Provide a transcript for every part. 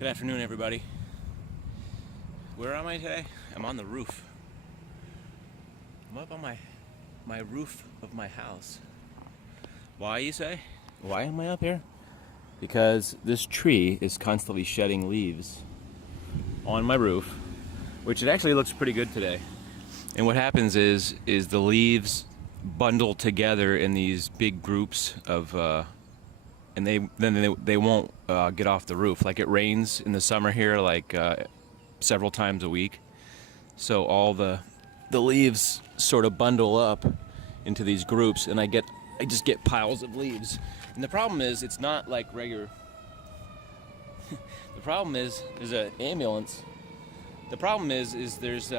Good afternoon, everybody. Where am I today? I'm on the roof. I'm up on my roof of my house. Why, you say? Why am I up here? Because this tree is constantly shedding leaves on my roof, which it actually looks pretty good today. And what happens is the leaves bundle together in these big groups of and they won't get off the roof. Like, it rains in the summer here, like several times a week. So all the leaves sort of bundle up into these groups, and I just get piles of leaves. And the problem is, it's not like regular. The problem is there's an ambulance. The problem is there's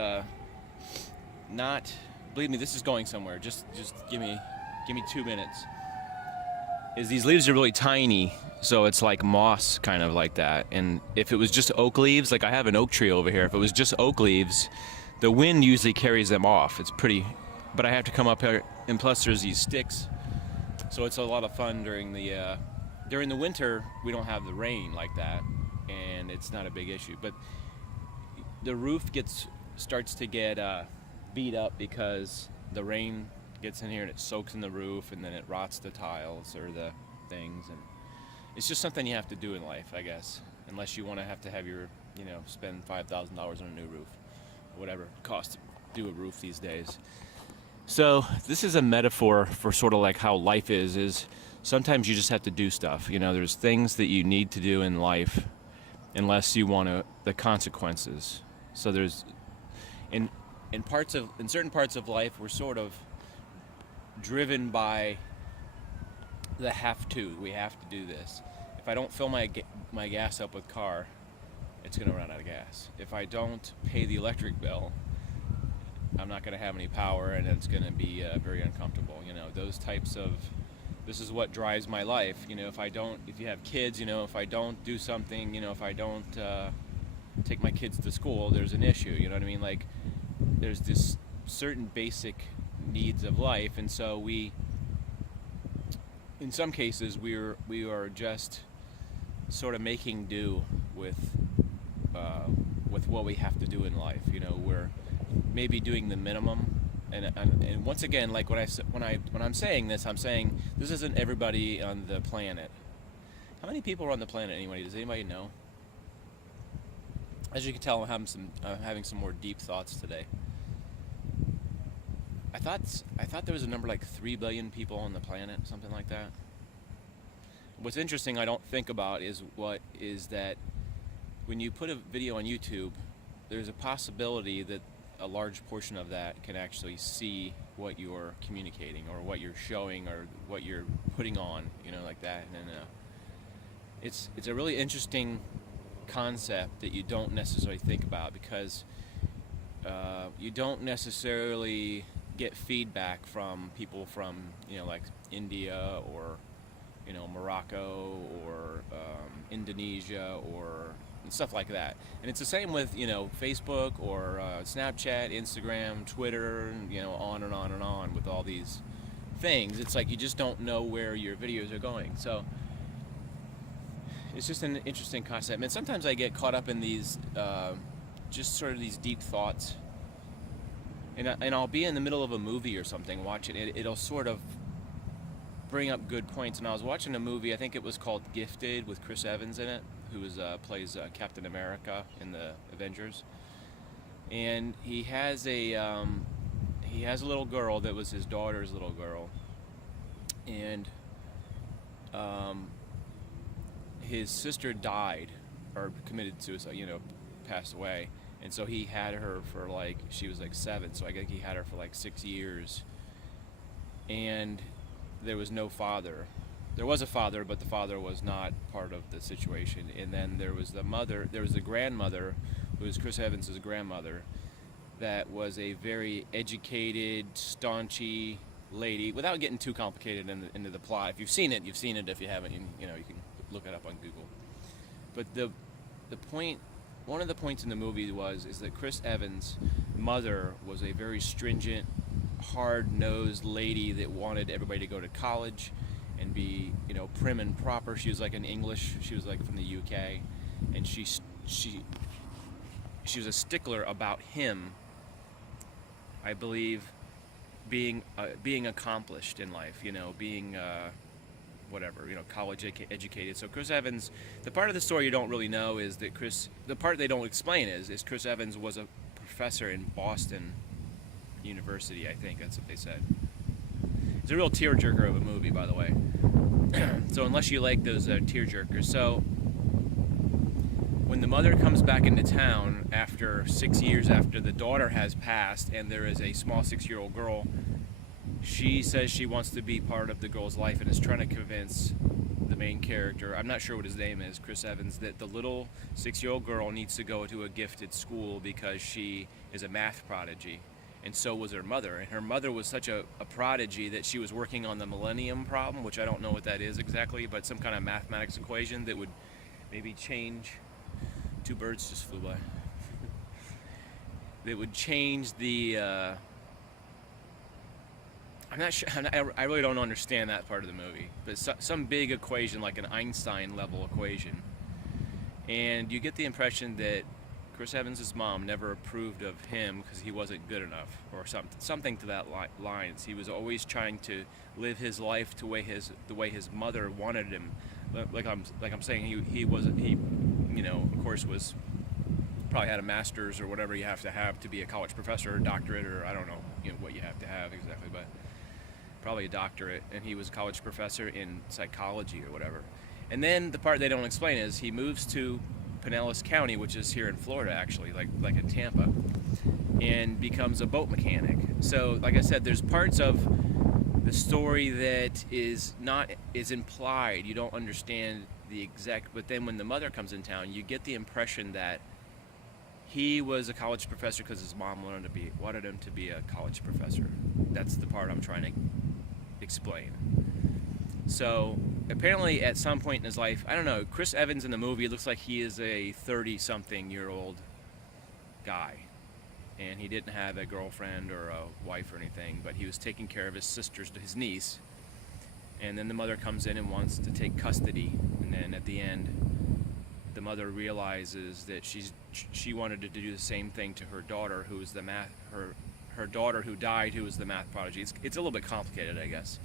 not. Believe me, this is going somewhere. Just give me 2 minutes. Is these leaves are really tiny, so it's like moss, kind of like that. And if it was just oak leaves, like I have an oak tree over here, if it was just oak leaves, the wind usually carries them off. It's pretty, but I have to come up here, and plus there's these sticks, so it's a lot of fun during the winter. We don't have the rain like that, and it's not a big issue. But the roof starts to get beat up because the rain gets in here and it soaks in the roof, and then it rots the tiles or the things. And it's just something you have to do in life, I guess, unless you want to have your, spend $5,000 on a new roof, whatever it costs to do a roof these days. So this is a metaphor for sort of like how life is sometimes you just have to do stuff. There's things that you need to do in life unless you want the consequences. So there's in certain parts of life, we're sort of driven by the have to. We have to do this. If I don't fill my gas up with car, it's going to run out of gas. If I don't pay the electric bill, I'm not going to have any power, and it's going to be very uncomfortable. Those types of. This is what drives my life. If you have kids, if I don't do something, if I don't take my kids to school, there's an issue. You know what I mean? Like, there's this certain basic needs of life, and so in some cases we are just sort of making do with what we have to do in life. We're maybe doing the minimum, and once again, like when I'm saying this, I'm saying this isn't everybody on the planet. How many people are on the planet anyway? Does anybody know? As you can tell, I'm having some more deep thoughts today. I thought there was a number like 3 billion people on the planet, something like that. What's interesting I don't think about is that when you put a video on YouTube, there's a possibility that a large portion of that can actually see what you're communicating or what you're showing or what you're putting on, like that. And it's a really interesting concept that you don't necessarily think about, because you don't necessarily get feedback from people from like India or Morocco or Indonesia or stuff like that. And it's the same with Facebook or Snapchat, Instagram, Twitter, on and on and on with all these things. It's like you just don't know where your videos are going. So it's just an interesting concept. And sometimes I get caught up in these just sort of these deep thoughts. And I'll be in the middle of a movie or something, watching it. It'll sort of bring up good points. And I was watching a movie, I think it was called Gifted, with Chris Evans in it, who plays Captain America in the Avengers. And he has a little girl that was his daughter's little girl, and his sister died or committed suicide, passed away. And so he had her for she was 7, so I think he had her for 6 years. And there was no father. There was a father, but the father was not part of the situation. And then there was the mother, there was the grandmother, who was Chris Evans' grandmother, that was a very educated, staunchy lady, without getting too complicated into the plot. If you've seen it, you've seen it. If you haven't, you can look it up on Google. But the point, one of the points in the movie is that Chris Evans' mother was a very stringent, hard-nosed lady that wanted everybody to go to college and be, prim and proper. She was like an English. She was from the UK, and she was a stickler about him, I believe, being accomplished in life, being whatever, college educated. So Chris Evans, the part of the story you don't really know is that the part they don't explain is Chris Evans was a professor in Boston University, I think that's what they said. It's a real tearjerker of a movie, by the way. So unless you like those tearjerkers. So when the mother comes back into town after 6 years after the daughter has passed, and there is a small 6-year-old girl, she says she wants to be part of the girl's life and is trying to convince the main character, I'm not sure what his name is, Chris Evans, that the little 6-year-old girl needs to go to a gifted school because she is a math prodigy. And so was her mother. And her mother was such a prodigy that she was working on the Millennium Problem, which I don't know what that is exactly, but some kind of mathematics equation that would maybe change. 2 birds just flew by. That would change the. I'm not sure. I really don't understand that part of the movie, but some big equation, like an Einstein level equation, and you get the impression that Chris Evans' mom never approved of him because he wasn't good enough, or something to that lines. He was always trying to live his life the way his mother wanted him. Like I'm saying, he of course was probably had a master's or whatever you have to be a college professor, or doctorate, or I don't know, what you have to have exactly, but probably a doctorate. And he was a college professor in psychology or whatever. And then the part they don't explain is he moves to Pinellas County, which is here in Florida, actually, like in Tampa, and becomes a boat mechanic. So, like I said, there's parts of the story that is implied. You don't understand the exact, but then when the mother comes in town, you get the impression that he was a college professor because his mom wanted him to be a college professor. That's the part I'm trying to explain. So apparently at some point in his life, I don't know, Chris Evans in the movie looks like he is a 30-something-year-old guy. And he didn't have a girlfriend or a wife or anything, but he was taking care of his niece. And then the mother comes in and wants to take custody. And then at the end, the mother realizes that she wanted to do the same thing to her daughter, who was her daughter who died, who was the math prodigy. It's a little bit complicated, I guess.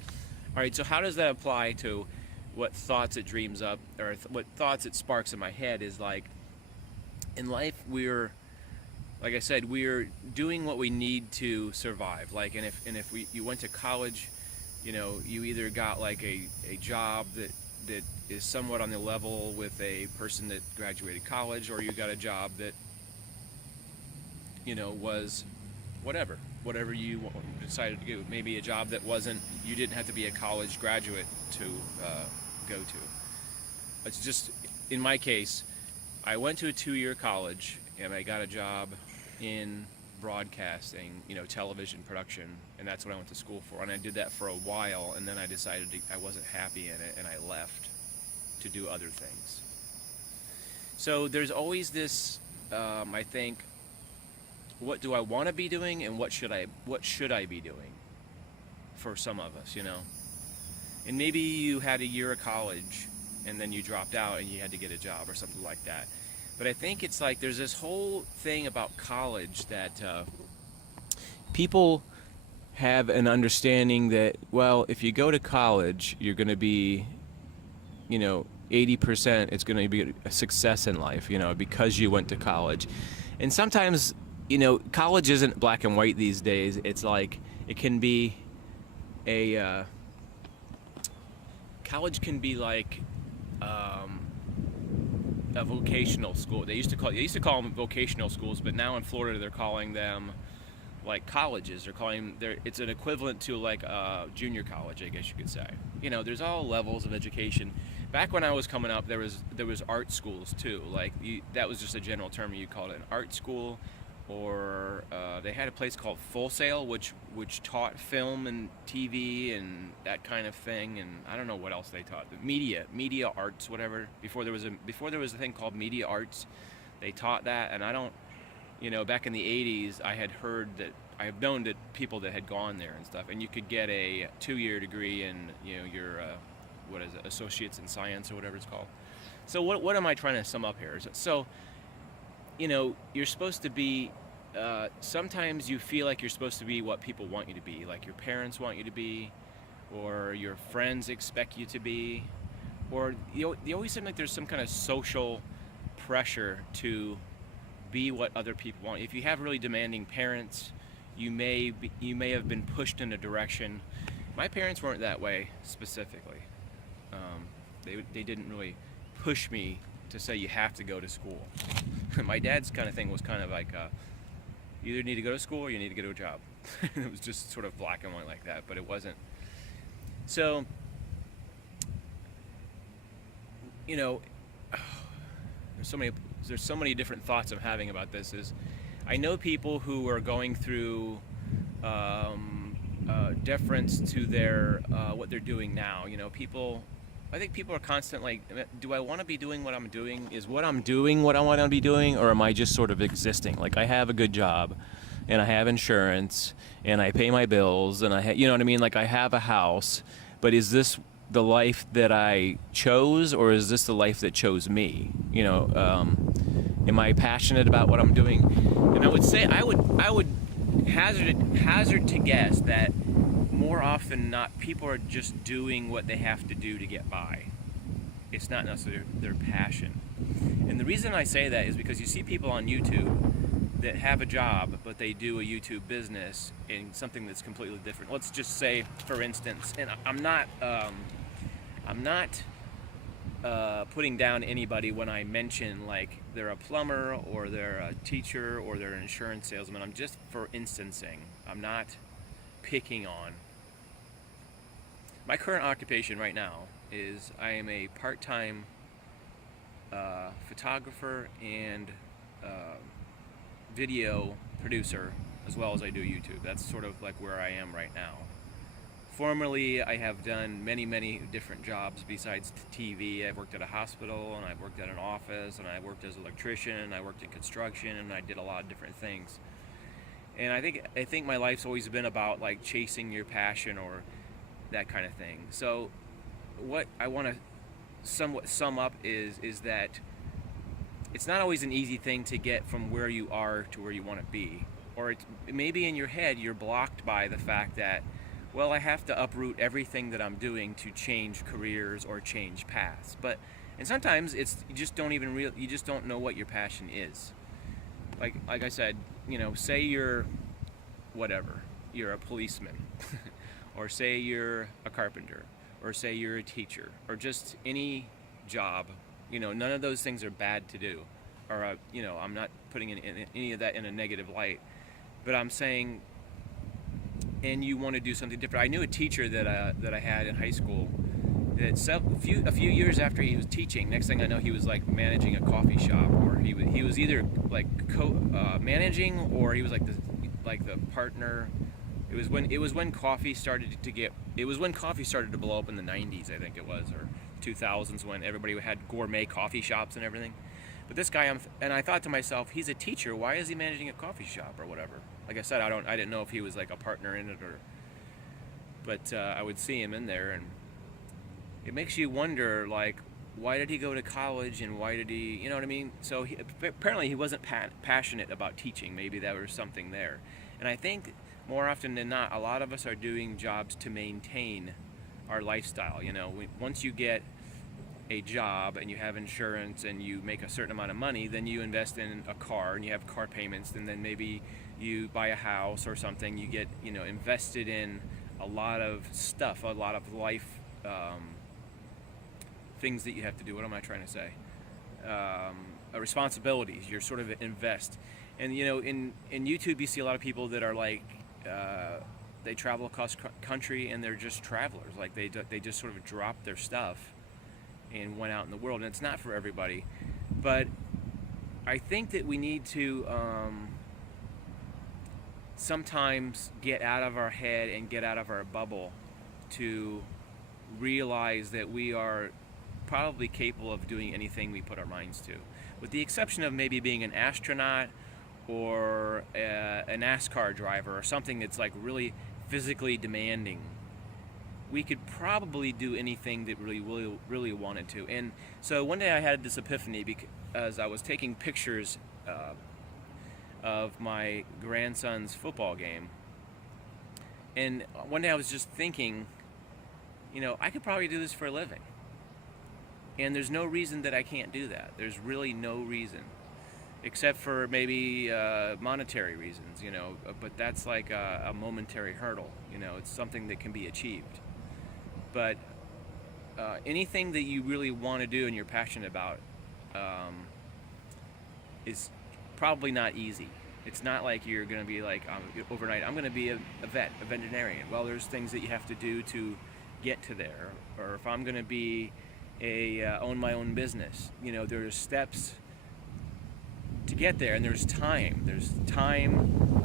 All right, so how does that apply to what thoughts it dreams up, or what thoughts it sparks in my head? Is like, in life, like I said, we're doing what we need to survive. Like, and if you went to college, you either got like a job that is somewhat on the level with a person that graduated college, or you got a job that, was whatever you decided to do. Maybe a job that you didn't have to be a college graduate to go to. It's just, in my case, I went to a 2-year college and I got a job in broadcasting, television production, and that's what I went to school for. And I did that for a while, and then I decided I wasn't happy in it, and I left to do other things. So there's always this, I think, what do I want to be doing, and what should I be doing? For some of us, And maybe you had a year of college, and then you dropped out, and you had to get a job or something like that. But I think it's like there's this whole thing about college that people have an understanding that, well, if you go to college, you're going to be, 80%, it's going to be a success in life, because you went to college. And sometimes, college isn't black and white these days. It's like, it can be college can be like a vocational school. They used to call them vocational schools, but now in Florida they're calling them like colleges. It's an equivalent to like a junior college, I guess you could say. There's all levels of education. Back when I was coming up, there was art schools too. Like that was just a general term. You called it an art school, or they had a place called Full Sail, which taught film and TV and that kind of thing. And I don't know what else they taught. Media arts, whatever. Before there was a thing called media arts, they taught that. And I don't, back in the 80s, I have known that people that had gone there and stuff. And you could get a 2-year degree in, your associates in science or whatever it's called. So what am I trying to sum up here? So, you're supposed to be, sometimes you feel like you're supposed to be what people want you to be, like your parents want you to be, or your friends expect you to be, or you always seem like there's some kind of social pressure to be what other people want. If you have really demanding parents, you may have been pushed in a direction. My parents weren't that way specifically. They didn't really push me to say you have to go to school. My dad's kind of thing was kind of like, you either need to go to school or you need to get a job. It was just sort of black and white like that, but it wasn't. So, there's so many different thoughts I'm having about this. Is I know people who are going through deference to their what they're doing now. I think people are constantly like, do I want to be doing what I'm doing? Is what I'm doing what I want to be doing, or am I just sort of existing? Like, I have a good job, and I have insurance, and I pay my bills, and you know what I mean? Like, I have a house, but is this the life that I chose, or is this the life that chose me? Am I passionate about what I'm doing? And I would say I would hazard to guess that more often than not, people are just doing what they have to do to get by. It's not necessarily their passion. And the reason I say that is because you see people on YouTube that have a job, but they do a YouTube business in something that's completely different. Let's just say, for instance, and I'm not putting down anybody when I mention like they're a plumber or they're a teacher or they're an insurance salesman. I'm just for instancing. I'm not picking on. My current occupation right now is I am a part-time photographer and video producer, as well as I do YouTube. That's sort of like where I am right now. Formerly, I have done many different jobs besides TV. I've worked at a hospital, and I've worked at an office, and I worked as an electrician, and I worked in construction, and I did a lot of different things. And I think my life's always been about like chasing your passion or that kind of thing. So what I want to somewhat sum up is that it's not always an easy thing to get from where you are to where you want to be. Or maybe in your head you're blocked by the fact that, well, I have to uproot everything that I'm doing to change careers or change paths. And sometimes you just don't know what your passion is. Like I said, say you're whatever, you're a policeman, or say you're a carpenter, or say you're a teacher, or just any job. None of those things are bad to do, or I'm not putting in any of that in a negative light, but I'm saying, and you want to do something different. I knew a teacher that I had in high school that a few years after he was teaching, next thing I know, he was like managing a coffee shop, or he was either like managing, or he was like the partner. It was when coffee started to blow up in the 90s, I think it was, or 2000s, when everybody had gourmet coffee shops and everything. But this guy, and I thought to myself, he's a teacher. Why is he managing a coffee shop or whatever? Like I said, I didn't know if he was like a partner in it, but I would see him in there, and it makes you wonder, like, why did he go to college, and why did he, you know what I mean? So apparently he wasn't passionate about teaching. Maybe there was something there. And I think more often than not, a lot of us are doing jobs to maintain our lifestyle. Once you get a job and you have insurance and you make a certain amount of money, then you invest in a car and you have car payments, and then maybe you buy a house or something. You get invested in a lot of stuff, a lot of life things that you have to do. What am I trying to say? Responsibilities. You're sort of invest. And in YouTube, you see a lot of people that are like, they travel across country, and they're just travelers. Like they just sort of dropped their stuff and went out in the world. And it's not for everybody, but I think that we need to sometimes get out of our head and get out of our bubble to realize that we are probably capable of doing anything we put our minds to, with the exception of maybe being an astronaut or a NASCAR driver or something that's like really physically demanding. we could probably do anything that really wanted to. And so one day I had this epiphany because I was taking pictures of my grandson's football game. And one day I was just thinking, I could probably do this for a living. And there's no reason that I can't do that. There's really no reason. Except for maybe monetary reasons, but that's like a momentary hurdle. It's something that can be achieved. But anything that you really want to do and you're passionate about is probably not easy. It's not like you're going to be like, overnight, I'm going to be a veterinarian. Well, there's things that you have to do to get to there. Or if I'm going to be own my own business, there's steps to get there, and there's time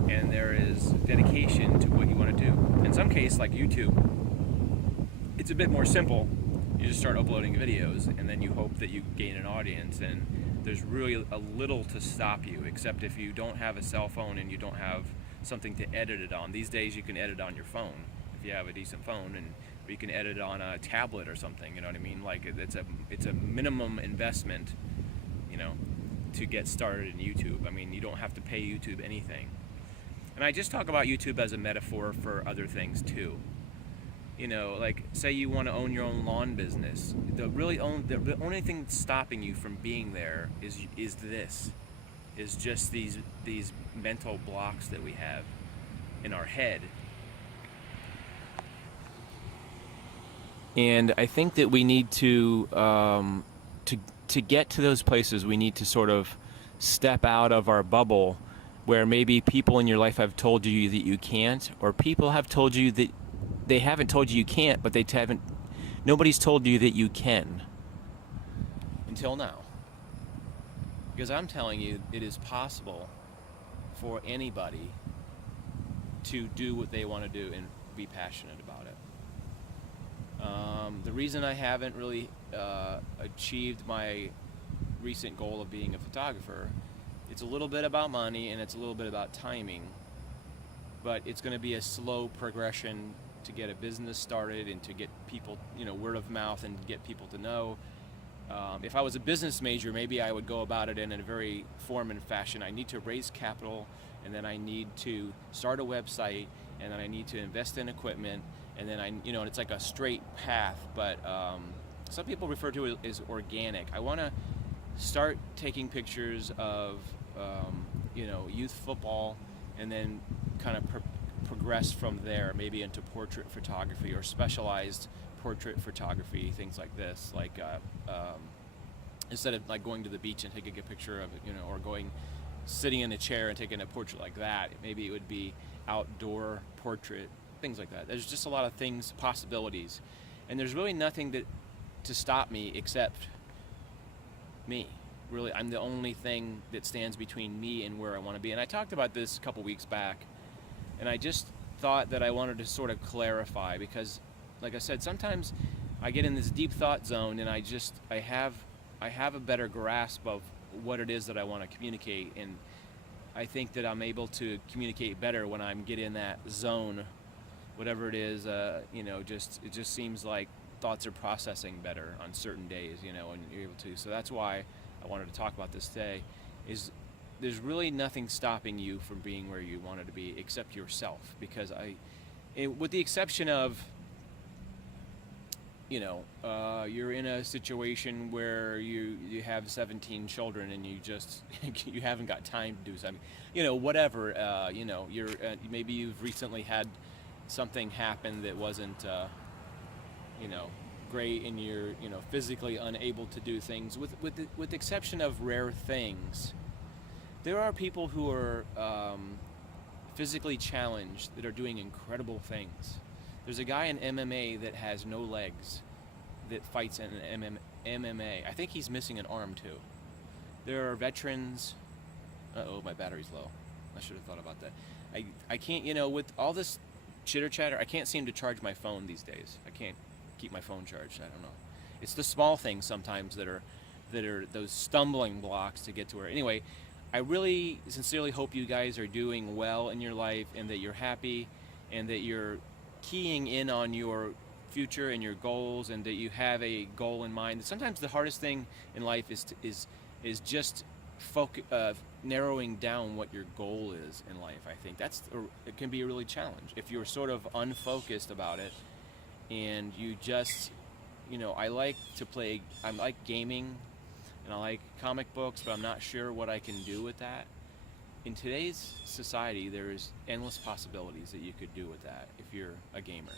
and there is dedication to what you want to do. In some cases, like YouTube, it's a bit more simple. You just start uploading videos and then you hope that you gain an audience, and there's really a little to stop you, except if you don't have a cell phone and you don't have something to edit it on. These days you can edit on your phone if you have a decent phone, or you can edit it on a tablet or something, you know what I mean? Like it's a minimum investment, to get started in YouTube. I mean, you don't have to pay YouTube anything. And I just talk about YouTube as a metaphor for other things too. Like say you want to own your own lawn business. The only thing that's stopping you from being there is just these mental blocks that we have in our head. And I think that we need to get to those places, we need to sort of step out of our bubble where maybe people in your life have told you that you can't, or people have told you that they haven't told you can't, but nobody's told you that you can. Until now. Because I'm telling you, it is possible for anybody to do what they want to do and be passionate about it. The reason I haven't really achieved my recent goal of being a photographer, it's a little bit about money and it's a little bit about timing, but it's going to be a slow progression to get a business started and to get people, word of mouth and get people to know. If I was a business major, maybe I would go about it in a very form and fashion. I need to raise capital, and then I need to start a website, and then I need to invest in equipment, and then it's like a straight path, but some people refer to it as organic. I want to start taking pictures of, youth football, and then kind of progress from there, maybe into portrait photography or specialized portrait photography, things like this. Like instead of like going to the beach and taking a picture of it, or sitting in a chair and taking a portrait like that, maybe it would be outdoor portrait, things like that. There's just a lot of things, possibilities, and there's really nothing to stop me except me. Really, I'm the only thing that stands between me and where I want to be. And I talked about this a couple weeks back, and I just thought that I wanted to sort of clarify, because like I said, sometimes I get in this deep thought zone and I have a better grasp of what it is that I want to communicate, and I think that I'm able to communicate better when I'm getting in that zone, whatever it is. It just seems like thoughts are processing better on certain days, and you're able to. So that's why I wanted to talk about this today. Is there's really nothing stopping you from being where you wanted to be except yourself, because with the exception of, you're in a situation where you have 17 children and you haven't got time to do something, whatever, you're maybe you've recently had something happen that wasn't, great, and you're, physically unable to do things. With the exception of rare things, there are people who are physically challenged that are doing incredible things. There's a guy in MMA that has no legs that fights in MMA. I think he's missing an arm too. There are veterans. My battery's low. I should have thought about that. I can't, with all this chitter chatter, I can't seem to charge my phone these days. I can't keep my phone charged. I don't know. It's the small things sometimes that are those stumbling blocks to get to where. Anyway, I really sincerely hope you guys are doing well in your life, and that you're happy, and that you're keying in on your future and your goals, and that you have a goal in mind. Sometimes the hardest thing in life is just narrowing down what your goal is in life. I think it can be a really challenge if you're sort of unfocused about it, and you just, I like gaming, and I like comic books, but I'm not sure what I can do with that. In today's society, there's endless possibilities that you could do with that if you're a gamer.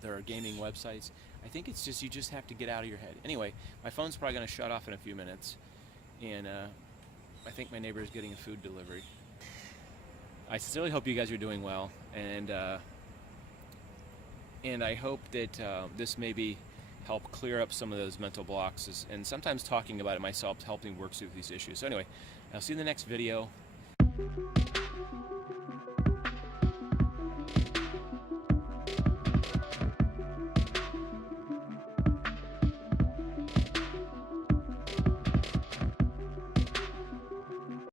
There are gaming websites. I think it's just, you just have to get out of your head. Anyway, my phone's probably going to shut off in a few minutes, and I think my neighbor is getting a food delivery. I sincerely hope you guys are doing well, and I hope that this maybe help clear up some of those mental blocks, and sometimes talking about it myself helping work through these issues. So anyway, I'll see you in the next video.